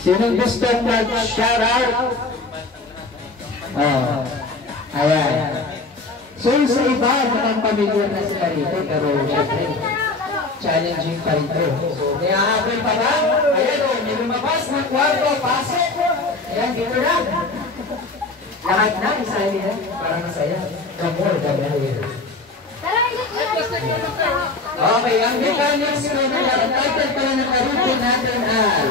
Sinong gusto mag-shoutout? Oh, ayan. So sa iba, mukhang familiar na sila dito, pero syempre, challenging pa rin ito. So, may hahabol pa ba? Ayan o, may lumabas ng kwarto, pasok. Ayan, dito na. Lahat na, isali na. Parang masaya. Kamor, kamor. Okay, ang mechanics ko na title pala ng karutin natin ay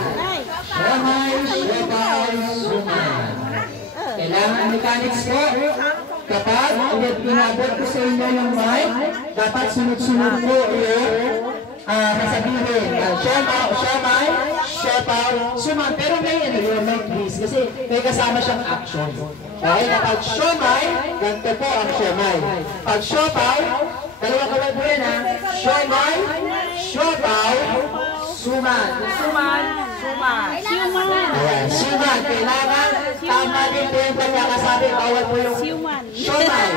Siomai, Siopaw, Suman. Kailangan mechanics ko. Kapag pinabot ko sa inyo yung mic, dapat sunod-sunod ko yung sasabihin. Siomai, Siopaw, Suman. Pero may yung mic please kasi may kasama siyang action. Okay, kapag siomai, ganito po ang siomai. Pag siopaw, dalawa kamay po yan ha. Siomai, siopaw, suman. Suman. Ayan, suman. Kailangan tama din po yung pagkakasabi. Bawal po yung siomai.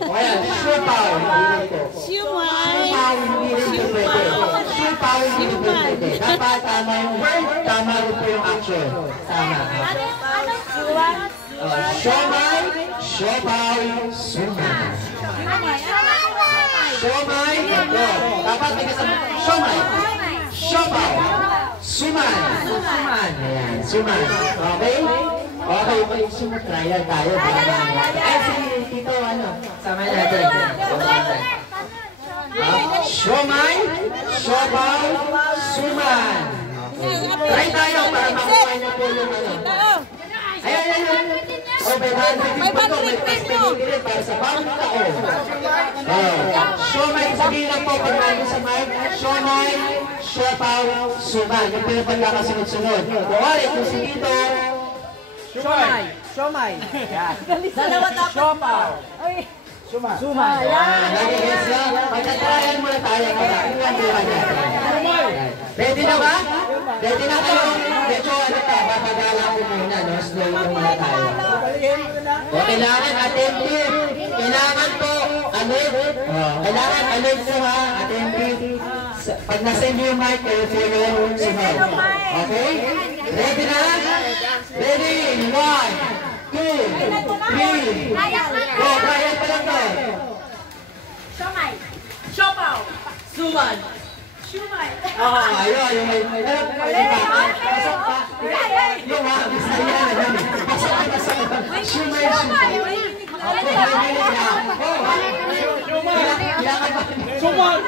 Ayan, siopaw. Siopaw, hindi rin po pwede. Siopaw, hindi rin po pwede. Dapat tama yung word, tama rin po yung action. Tama. Siomai, siopaw, suman. Siomai, dapat may kasama. Siomai, siopaw, suman. Ayan, suman. Okay? Okay, trial tayo. Ay, si Tito, sama natin. Siomai, siopaw, suman. Try tayo para makuha niyo po yung Ayan. O, may 150 para sa bawat taon. Siomai, sabihin lang po pag namin sa mic. Siomai, siopaw, suman. Yung pinapagkakasunod-sunod. Kuwari, kung si Tito. Siomai. Dalawa tapos. Siopaw. Suman. Nagigis lang. Magtatrayan muna tayo. Ready na ba? Ready na kayo? Medyo papagala ko muna. Slow mo muna tayo. O, kailangan attentive. Kailangan po kailangan alert po ha. Attentive. Pag nasa yung mic, kayo follow yung sigaw. Okay? Ready na? Ready? 1, 2, 3. Go, Brian pa lang to. Siomai, siopaw, suman. Ayun, yung may yung mga bisaya na yun. Siomai. Suman.